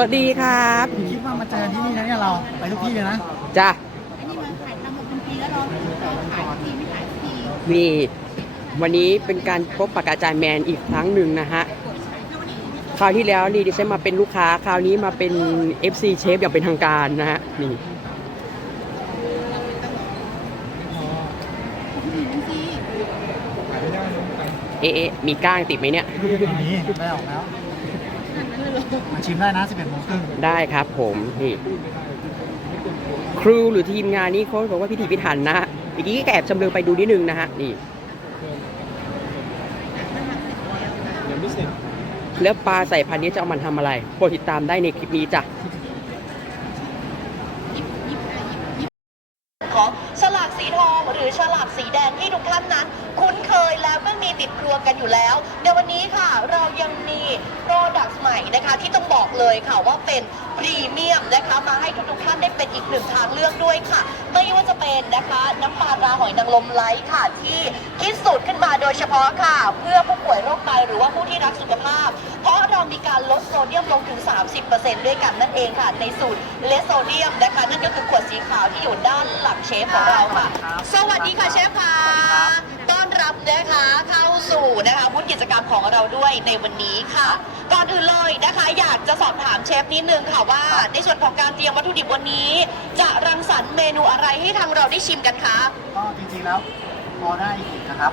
วัสดีครับ คิดว่ามาเจอที่นี่นะเนี่ยเราไปทุกที่เลยนะจ้ะอันนี้มันขายตามมาเป็นปีแล้วเราขายทีไม่ขายทีนี่วันนี้เป็นการพบปะกบอาจารย์แมนอีกครั้งหนึ่งนะฮะคราวที่แล้วนี่ดิฉันมาเป็นลูกค้าคราวนี้มาเป็น FC เชฟอย่างเป็นทางการนะฮะนี่เอ๊ะเอ๊ะมีก้างติดไหมเนี่ย นี่ได้ออกแล้ว มาชิมได้นะ 11โมงครึ่งได้ครับผมนี่ครูหรือทีมงานนี่เขาบอกว่าพิถีพิถันนะฮะเมื่อกี้ก็แอบชำเลืองไปดูนิดนึงนะฮะนี่ แล้วปลาใส่พันธุ์นี้จะเอามันทำอะไรโปรดติดตามได้ในคลิปนี้จ้ะ ของฉลากสีทองหรือฉลากสีแดงที่ทุกท่านนั้น คุ้นเคยแล้วก็มีติดครัวกันอยู่แล้วในวันนี้ค่ะเรายังมีโปรดักต์ใหม่ นะคะที่ต้องบอกเลยค่ะว่าเป็นพรีเมียมนะคะมาให้ทุกๆท่านได้เป็นอีกหนึ่งทางเลือกด้วยค่ะ ไม่ว่าจะเป็นนะคะน้ำปลาตราหอยนางรมไลท์ค่ะ ที่คิดสูตรขึ้นมาโดยเฉพาะค่ะ เพื่อผู้ป่วยโรคไตหรือว่าผู้ที่รักสุขภาพ เพราะเรามีการลดโซเดียมลงถึง 30%ด้วยกันนั่นเองค่ะ ในสูตรเลสโซเดียมนะคะ นั่นก็คือขวดสีขาวที่อยู่ด้านหลังเชฟของเราค่ะ สวัสดีค่ะเชฟค่ะต้อนรับนะคะเข้าสู่นะคะบูธกิ จกรรมของเราด้วยในวันนี้ค่ะ ก่อนอื่นเลยนะคะ อยากจะสอบถามเชฟนิดนึงค่ะว่า ในส่วนของการเตรียมวัตถุดิบวันนี้ จะรังสรรค์เมนูอะไรให้ทางเราได้ชิมกันคะก็จริงๆแล้วพอได้อีกนะครับ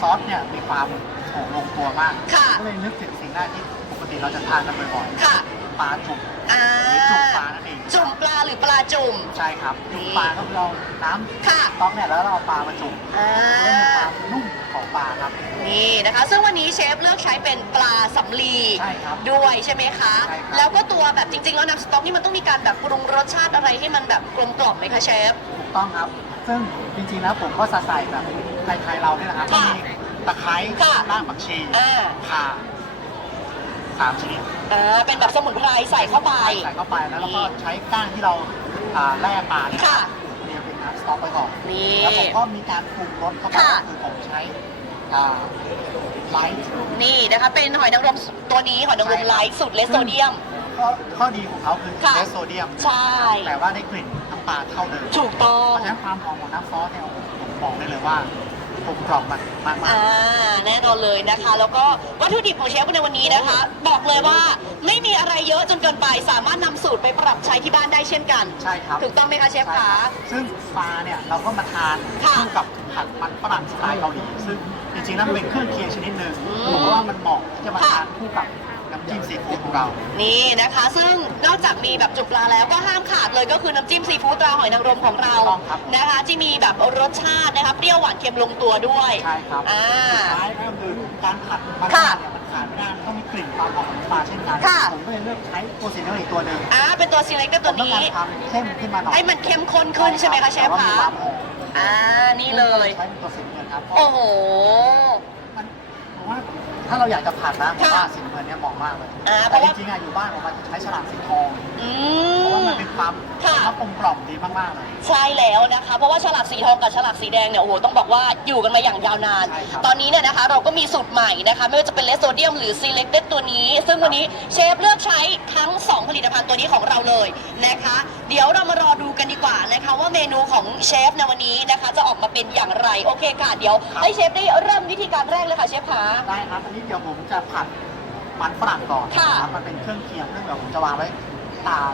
ซอสเนี่ยมีความโหลงตัวมากค่ะก็เลยนึกถึงสิ่งแรกที่ปกติเราจะทานกันบ่อยๆค่ะปลาจุ่มอ่าหรือจุ่มปลานั่นเอง จุ่มปลาหรือปลาจุ่ม ใช่ครับจุ่มปลาก็คือเราน้ำค่ะต๊อกเนี่ยแล้วเราเอาปลามาจุ่มอ่า เพื่อให้ความนุ่มของปลาครับ นี่นะคะ ซึ่งวันนี้เชฟเลือกใช้เป็นปลาสำลีใช่ครับ ด้วยใช่ไหมคะ ใช่ครับ แล้วก็ตัวแบบจริง ๆ แล้วน้ำสต๊อกนี่มันต้องมีการแบบปรุงรสชาติอะไรให้มันแบบกลมกล่อมไหมคะเชฟ ถูกต้องครับ ซึ่งจริงๆแล้วผมก็จะใส่แบบไทยๆเราเนี่ยนะครับก็ค่ะมีตะไคร้ค่ะ รากผักชีอ่าข่าสามชนิดอ่าเป็นแบบสมุนไพรใส่เข้าไป ใส่เข้าไปแล้วเราก็ใช้ก้างที่เรา อ่าแล่ปลาเนี่ยค่ะเรียงเป็นน้ำสต๊อกไปก่อน นี่ แล้วผมก็มีการปรุงรสเข้าไปค่ะก็คือผมใช้อ่าไลท์นี่นะคะเป็นหอยนางรมตัวนี้หอยนางรมไลท์สูตรเลสโซเดียม ข้อข้อดีของเขาคือค่ะ เลสโซเดียม ใช่ แต่ว่าได้กลิ่นน้ำปลาเท่าเดิม ถูกต้อเพง ราะฉะนั้นความหอมของน้ำซอสเนี่ยผมบอกได้เลยว่า กลมกล่อมมันมากๆอ่าแน่นอนเลยนะคะ แล้วก็วัตถุดิบของเชฟในวันนี้นะคะ บอกเลยว่าไม่มีอะไรเยอะจนเกินไปสามารถนำสูตรไปปรับใช้ที่บ้านได้เช่นกัน ใช่ครับถูกต้องไหมคะเชฟใช่คะ รับซึ่งปลาเนี่ยเราก็มาทานค่ะคู่กับผัดมันฝรั่งสไตล์เกาหลีซึ่งจริงๆแล้วมันเป็นเครื่องเคียงชนิดหนึ่งอืมผมว่ามันเหมาะที่จะมาค่ะ ทานคู่กับน้ำ จิ้มซีฟู้ดของเรา นี่นะคะ ซึ่งนอกจากมีแบบจุบปลาแล้วก็ห้ามขาดเลยก็คือน้ำจิ้มซีฟู้ดตราหอยนางรมของเราต้องครับ นะคะ ที่มีแบบรสชาตินะคะเปรี้ยวหวานเค็มลงตัวด้วยใช่ครับอ่าสุดท้ายก็คือการผัดมันค่ะเนี่ยมันขาดไม่ได้มันต้องมีกลิ่นความหอมของปลาเช่นกันค่ะ ผมก็เลยเลือกใช้โปรซีเนอร์อีกตัวหนึ่งอ่าเป็นตัวซีเล็กตัวผมต้องนี้ การความเข้มขึ้นมาหน่อยให้มันเข้มข้นขึ้นใช่ไหมคะเชฟแต่ว่ามีคะความหอมอ่า นี่เลย ใช้เป็นตัวสีเงินครับเพราะโอ้โหมันผมว่าถ้าเราอยากจะผัดนะผมค่ะว่าสีเงินเนี่ยเหมาะมากเลย อ่าเพแต่ราะจว่า ริงๆอะอยู่บ้านผมอาจจะใช้ฉลากสีทอง อืเพราะว่า มันมเป็นความค่ะความกลมกล่อมดีมากๆเลย ใช่แล้วนะคะ เพราะว่าฉลากสีทองกับฉลากสีแดงเนี่ยโอ้โหต้องบอกว่าอยู่กันมาอย่างยาวนาน ใช่ครับ ตอนนี้เนี่ยนะคะเราก็มีสูตรใหม่นะคะไม่ว่าจะเป็นเลสโซเดียมหรือซีเล็กเต็ตัวนี้ ซึ่งวันนี้เชฟเลือกใช้ทั้ง 2 ผลิตภัณฑ์ตัวนี้ของเราเลยนะคะ เดี๋ยวเรามารอดูกันดีกว่านะคะ ว่าเมนูของเชฟในวันนี้นะคะ จะออกมาเป็นอย่างไรโอเคค่ะเดี๋ยวให้เชฟได้เริ่มวิธีการแรกเลยค่ะเชฟคะ ได้ครับอันนี้เดี๋ยวผมจะผัดมันฝรั่งก่อนค่ะ นะครับมันเป็นเครื่องเคียงซึ่งเดี๋ยวผมจะวางไว้ตาม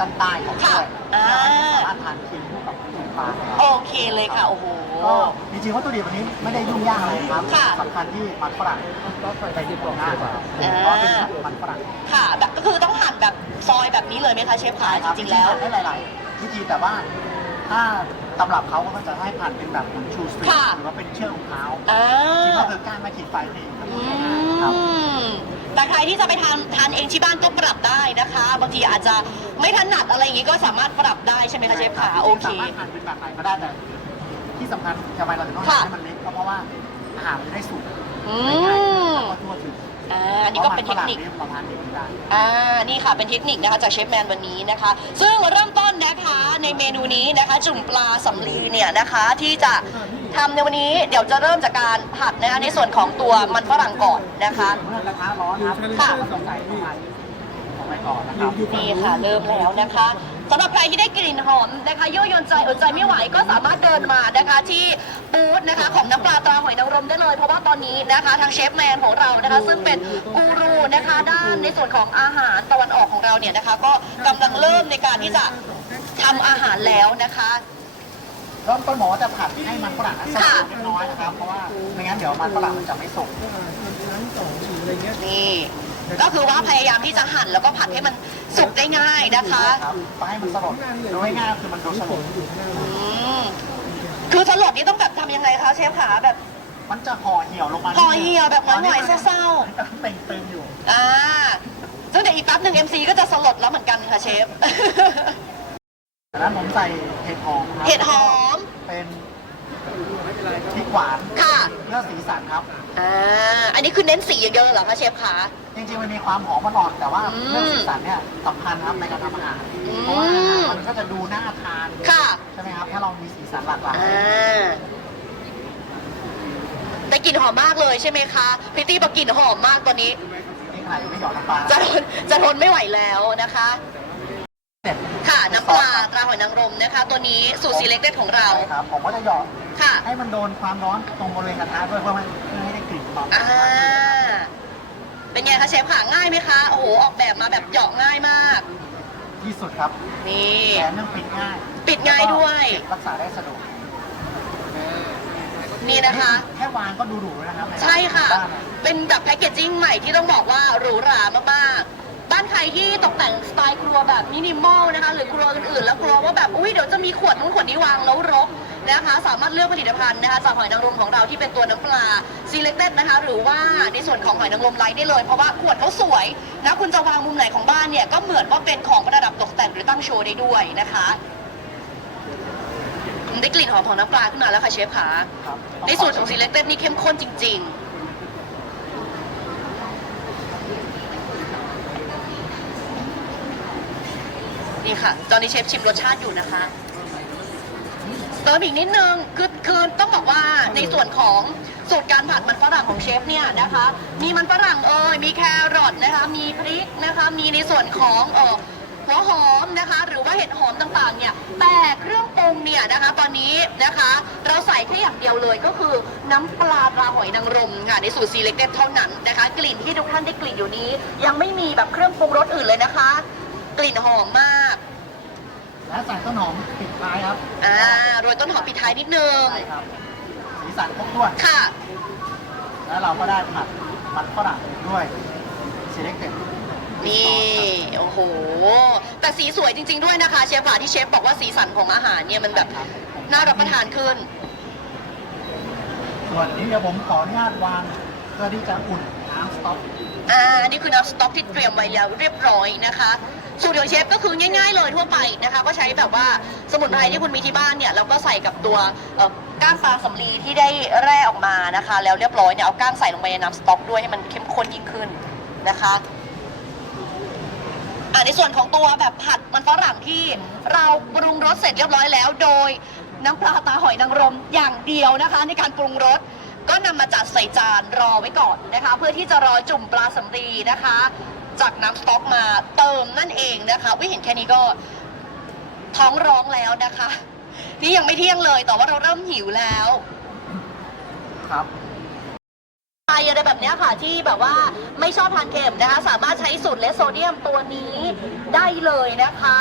ด้านใต้ของค่ะถ้วยอ่าเพื่อให้สามารถทานเคียงคู่กับน้ำปลาของเราโอเคเลยค่ะ โอ้โห ก็จริงๆวัตถุดิบวันนี้ไม่ได้ยุ่งยากเลยครับค่ะสำคัญที่มันฝรั่งก็ใส่ที่ตรงหน้าครับอ่า ก็เป็นมันฝรั่งค่ะแบบก็คือต้องหั่นแบบซอยแบบนี้เลยไหมคะเชฟคะจครับริงๆแล้ว ได้หลายๆวิธีแต่ว่าถ้าตำรับเขาก็จะให้ผัดเป็นแบบเหมือนชูสตรีค่ะ หรือว่าเป็นเชือกรองเท้าอ่าจริงๆก็คือการมาขีดไฟเองครับอืครับ ม แต่ใครที่จะไปทานทานเองที่บ้านก็ปรับได้นะคะ บางทีอาจจะไม่ถนัดอะไรอย่างนี้ก็สามารถปรับได้ใช่ไหมคะเชฟขาโอเค สามารถทานเป็นแบบไหนก็ได้แต่ที่สำคัญทำไมเราถึงต้องค่ะทำให้มันเล็กก็เพราะว่าอาหารมันจะได้สุกอืง่ายๆมแล้วก็ทั่วถึงอ่าอันนี้ก็เป็นเทคนิค พราะมันฝรั่งนี่เราทานเองไม่ได้ อ่า นี่ค่ะ เป็นเทคนิคนะคะจากเชฟแมนวันนี้นะคะ ซึ่งเริ่มต้นนะคะในเมนูนี้นะคะ จุ่มปลาสำลีเนี่ยนะคะที่จะ ทำในวันนี้เดี๋ยวจะเริ่มจากการผัดนะคะในส่วนของตัวมันฝรั่งก่อนนะคะเมื่อกระทะร้อนครับค่ะเราใส่ประมาณสองไม้ก่อนนะครับ นี่ค่ะเริ่มแล้วนะคะสำหรับใครที่ได้กลิ่นหอมนะคะยั่วยวนใจอดใจไม่ไหวก็สามารถเดินมานะคะที่บูธนะคะของน้ำปลาตราหอยนางรมได้เลย เพราะว่าตอนนี้นะคะทางเชฟแมนของเรานะคะซึ่งเป็นกูรูนะคะด้านในส่วนของอาหารตะวันออกของเราเนี่ยนะคะ ก็กำลังเริ่มในการที่จะทำอาหารแล้วนะคะ เริ่มต้นหมอจะผัดให้มันฝรั่งนั้นสค่ะดเล็กน้อยนะครับ เพราะว่าไม่งั้นเดี๋ยวมันฝรั่งมันจะไม่สุกนี่ ก็คือว่าพยายามที่จะหั่นแล้วก็ผัดให้มันสุกได้ง่ายนะคะครับก็ให้มันสลดดูง่ายๆคือมันดูสลดอืมคือสลดนี่ต้องแบบทำยังไงคะเชฟขาแบบมันจะห่อเหี่ยวลงมาห่อเหี่ยวแบบหน่อยๆเศร้าๆเต็งๆอยู่อ่าซึ่งเดี๋ยวอีกแป๊บหนึ่ง MC ก็จะสลดแล้วเหมือนกันค่ะเชฟจากนั้นผมใส่เห็ดหอมครับเห็ดหอม เป็นพริกหวานค่ะ เพื่อสีสันครับ อ่า อันนี้คือเน้นสีอย่างเดียวเหรอคะเชฟคะ จริงๆมันมีความหอมอ่อนๆแต่ว่าอืมเรื่องสีสันเนี่ยสำคัญครับในการทำอาหารอืม เพราะว่าอาหารมันก็จะดูน่าทานค่ะ ใช่ไหมครับถ้าเรามีสีสันหลากหลายอ่า แต่กลิ่นหอมมากเลยใช่ไหมคะพิตตี้บอกกลิ่นหอมมากตอนนี้ นี่ขนาดยังไม่หยอดน้ำปลาจะทนจะทนไม่ไหวแล้วนะคะเสร็จ ค่ะน้ำปลาตราหอยนางรมนะคะ ตัวนี้สูตรซีเล็กเด็ดของเราใช่ครับผมก็จะหยอดค่ะ ให้มันโดนความร้อนตรงบริเวณกระทะด้วยเพื่อให้เพื่อให้ได้กลิ่นความอ่า เป็นไงคะเชฟค่ะง่ายไหมคะ โอ้โห ออกแบบมาแบบเหยาะง่ายมาก ที่สุดครับนี่แถมยังปิดง่ายปิดง่ายด้วย เก็บรักษาได้สะดวกนี่นะคะ แค่วางก็ดูหรูแล้วนะครับนใช่ค่ะ บ้านอะเป็นแบบแพคเกจจิ้งใหม่ที่ต้องบอกว่าหรูหรามากๆบ้านใครที่ตกแต่งสไตล์ครัวแบบมินิมอลนะคะ หรือครัวอื่นๆ แล้วกลัวว่าแบบอุ้ยเดี๋ยวจะมีขวดนู้นขวดนี้วางแล้วรกนะคะ สามารถเลือกผลิตภัณฑ์นะคะจากหอยนางรมของเราที่เป็นตัวน้ำปลา selected นะคะ หรือว่าในส่วนของหอยนางรมไลท์ได้เลย เพราะว่าขวดเขาสวยนะคุณจะวางมุมไหนของบ้านเนี่ยก็เหมือนว่าเป็นของประดับตกแต่งหรือตั้งโชว์ได้ด้วยนะคะได้กลิ่นหอมของน้ำปลาขึ้นมาแล้วค่ะเชฟขาครับในส่วนของ selected นี่เข้มข้นจริง ๆ นี่ค่ะ ตอนนี้เชฟชิมรสชาติอยู่นะคะเติมอีกนิดนึงคือคือต้องบอกว่าในส่วนของสูตรการผัดมันฝรั่งของเชฟเนี่ยนะคะ มีมันฝรั่งเอ่ยมีแครอทนะคะ มีพริกนะคะ มีในส่วนของเอ่อหัวหอมนะคะ หรือว่าเห็ดหอมต่างๆเนี่ยแต่เครื่องปรุงเนี่ยนะคะ ตอนนี้นะคะ เราใส่แค่อย่างเดียวเลยก็คือน้ำปลาปลาหอยนางรมค่ะในสูตรซีเล็กเเท่านั้นนะคะ กลิ่นที่ทุกท่านได้กลิ่นอยู่นี้ ยังไม่มีแบบเครื่องปรุงรสอื่นเลยนะคะ กลิ่นหอมมาก และใส่ต้นหอมปิดท้ายครับอ่าโรยต้นหอมปิดท้ายนิดนึง ใช่ครับ สีสันครบถ้วน ค่ะ แล้วเราก็ได้ผัดมันฝรั่งด้วย selected นี่ โอ้โห แต่สีสวยจริง ๆ ด้วยนะคะ เชฟค่ะที่เชฟบอกว่าสีสันของอาหารเนี่ยมันแบบน่ารับประทานขึ้น ส่วนนี้เดี๋ยวผมขออนุญาตวางเพื่อที่จะอุ่นน้ำสต๊อกอ่า นี่คือน้ำสต๊อกที่เตรียมไว้แล้วเรียบร้อยนะคะ สูตรของเชฟก็คือง่าย ๆ เลยทั่วไปนะคะก็ใช้แบบว่าสมุนไพรที่คุณมีที่บ้านเนี่ยเราก็ใส่กับตัวก้างปลาสำลีที่ได้แร่ออกมานะคะ แล้วเรียบร้อยเนี่ยเอาก้างใส่ลงไปในน้ำสต๊อกด้วยให้มันเข้มข้นยิ่งขึ้นนะคะอ่าในส่วนของตัวแบบผัดมันฝรั่งที่เราปรุงรสเสร็จเรียบร้อยแล้ว โดยน้ำปลาตาหอยนางรมอย่างเดียวนะคะ ในการปรุงรสก็นำมาจัดใส่จานรอไว้ก่อนนะคะ เพื่อที่จะรอจุ่มปลาสำลีนะคะ จากน้ำสต๊อกมาเติมนั่นเองนะคะวิเห็นแค่นี้ก็ท้องร้องแล้วนะคะ นี่ยังไม่เที่ยงเลย แต่ว่าเราเริ่มหิวแล้วครับใครอะไรแบบเนี้ยค่ะที่แบบว่าไม่ชอบทานเค็มนะคะ สามารถใช้สูตรเลสโซเดียมตัวนี้ได้เลยนะคะ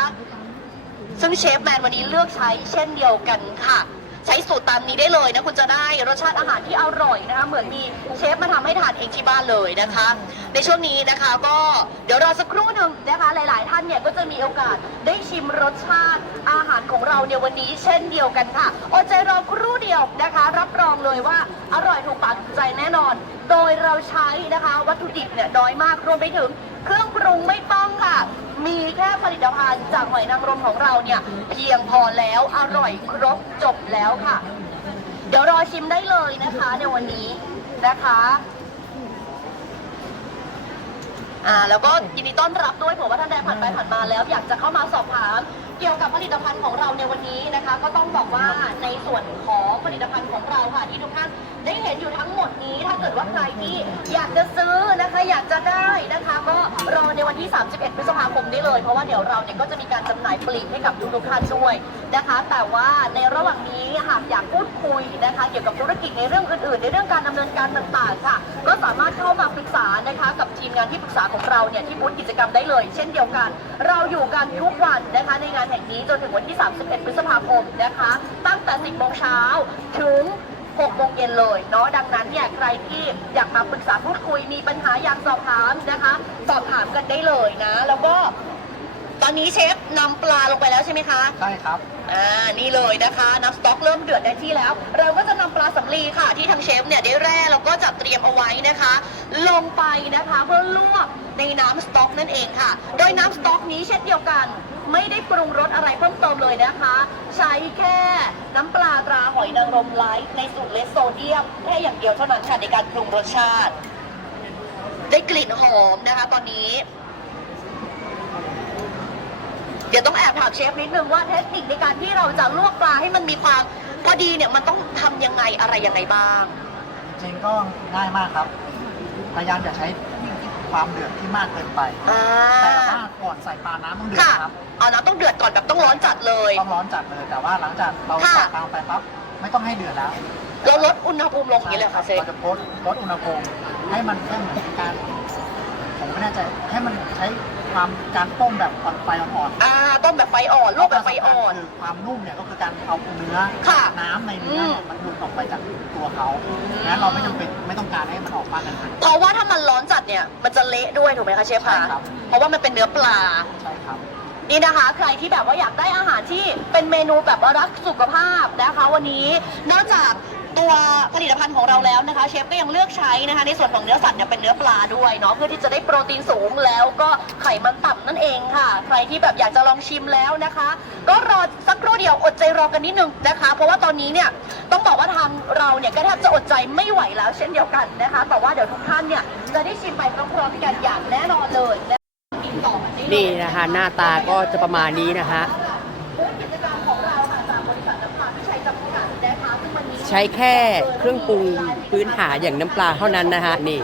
ซึ่งเชฟแมนวันนี้เลือกใช้เช่นเดียวกันค่ะ ใช้สูตรตามนี้ได้เลยนะคุณจะได้รสชาติอาหารที่อร่อยนะคะเหมือนมีเชฟมาทำให้ทานเองที่บ้านเลยนะคะ ในช่วงนี้นะคะก็เดี๋ยวรอสักครู่หนึ่งนะคะหลาย ๆ ท่านเนี่ยก็จะมีโอกาสได้ชิมรสชาติอาหารของเราในวันนี้ เช่นเดียวกันค่ะอดใจรอครู่เดียวนะคะ รับรองเลยว่าอร่อยถูกปากถูกใจแน่นอน โดยเราใช้นะคะ วัตถุดิบเนี่ยน้อยมากรวมไปถึงเครื่องปรุงไม่ต้องค่ะ มีแค่ผลิตภัณฑ์จากหอยนางรมของเราเนี่ย เพียงพอแล้วอร่อยครบจบแล้วค่ะ เดี๋ยวรอชิมได้เลยนะคะในวันนี้นะคะอ่าแล้วก็ยินดีต้อนรับด้วยเผื่อว่าท่านใดผ่านไปผ่านมาแล้ว อยากจะเข้ามาสอบถาม เกี่ยวกับผลิตภัณฑ์ของเราในวันนี้นะคะ ก็ต้องบอกว่าในส่วนของผลิตภัณฑ์ของเราค่ะที่ทุกท่านได้เห็นอยู่ทั้งหมดนี้ถ้าเกิดว่าใครที่อยากจะซื้อนะคะอยากจะได้นะคะ ก็รอในวันที่ 31 พฤษภาคมนี้เลย เพราะว่าเดี๋ยวเราเนี่ยก็จะมีการจำหน่ายปลีกให้กับทุกๆท่านด้วยนะคะ แต่ว่าในระหว่างนี้หากอยากพูดคุยนะคะ เกี่ยวกับธุรกิจในเรื่องอื่นๆ ในเรื่องการดำเนินการต่างๆค่ะ ก็สามารถเข้ามาปรึกษานะคะกับทีมงานที่ปรึกษาของเราเนี่ยที่บูธกิจกรรมได้เลย เช่นเดียวกัน เราอยู่กันทุกวันนะคะในงานแห่งนี้จนถึงวันที่ 31 พฤษภาคมนะคะ ตั้งแต่ 10โมงเช้าถึง6โมงเย็นเลยเนาะดังนั้นเนี่ยใครที่อยากมาปรึกษาพูดคุยมีปัญหาอยากสอบถามนะคะ สอบถามกันได้เลยนะ แล้วก็ตอนนี้เชฟนำปลาลงไปแล้วใช่ไหมคะใช่ครับอ่านี่เลยนะคะน้ำสต๊อกเริ่มเดือดได้ที่แล้ว เราก็จะนำปลาสำลีค่ะ ที่ทางเชฟเนี่ยได้แร่แล้วก็จัดเตรียมเอาไว้นะคะ ลงไปนะคะเพื่อลวกในน้ำสต๊อกนั่นเองค่ะ โดยน้ำสต๊อกนี้เช่นเดียวกัน ไม่ได้ปรุงรสอะไรเพิ่มเติมเลยนะคะ ใช้แค่น้ำปลาตราหอยนางรมไลท์ในสูตรเลสโซเดียมแค่อย่างเดียวเท่านั้นค่ะในการปรุงรสชาติ ได้กลิ่นหอมนะคะตอนนี้ เดี๋ยวต้องแอบถามเชฟนิดนึงว่าเทคนิคในการที่เราจะลวกปลาให้มันมีความพอดีเนี่ยมันต้องทำยังไงอะไรยังไงบ้าง จริงก็ง่ายมากครับพยายามอย่าใช้ ความเดือดที่มากเกินไป อ่าแต่ว่าก่อนใส่ปลาน้ำต้องเดือดค่ะนะครับเอาน้ำต้องเดือดก่อนแบบต้องร้อนจัดเลย ต้องร้อนจัดเลยแต่ว่าหลังจากเราค่ะ ใส่ปลาลงไปปั๊บไม่ต้องให้เดือดแล้วเราลดอุณหภูมิลงอย่างนี้เลยเหรอค่ะเชฟเราจะลดลดอุณหภูมิให้มันแค่เหมือนการผม ไม่แน่ใจให้มันใช้ความการต้มแบบอ่อนไฟอ่อนๆอ่าต้มแบบไฟอ่อนลวกแบบไฟอ่อนคือความนุ่มเนี่ยก็คือการเอาเนื้อค่ะน้ำในเนื้อเนี่ยอืมมันดูดออกไปจากตัวเขางั้นเราไม่จำเป็นไม่ต้องการให้มันออกมากนักเพราะว่าถ้ามันร้อนจัดเนี่ยมันจะเละด้วยถูกไหมคะเชฟใช่คะครับเพราะว่ามันเป็นเนื้อปลาใช่ครับนี่นะคะ ใครที่แบบว่าอยากได้อาหารที่เป็นเมนูแบบว่ารักสุขภาพนะคะ วันนี้นอกจากตัวผลิต ภัณฑ์ของเราแล้วนะคะ เชฟก็ยังเลือกใช้นะคะ ในส่วนของเนื้อสัตว์เนี่ยเป็นเนื้อปลาด้วยเนาะเพื่อที่จะได้โปรตีนสูงแล้วก็ไขมันต่ำนั่นเองค่ะ ใครที่แบบอยากจะลองชิมแล้วนะคะ ก็รอสักครู่เดียวอดใจรอกันนิดนึงนะคะ เพราะว่าตอนนี้เนี่ยต้องบอกว่าทางเราเนี่ยก็แทบจะอดใจไม่ไหวแล้วเช่นเดียวกันนะคะ แต่ว่าเดี๋ยวทุกท่านเนี่ยจะได้ชิมไปพร้อมๆกันอย่างแน่นอนเลยและกินต่อกัได้เลย นี่นะคะ หน้าตาก็จะประมาณนี้นะคะ ใช้แค่เครื่องปรุงพื้นฐานอย่างน้ำปลาเท่านั้นนะคะนี่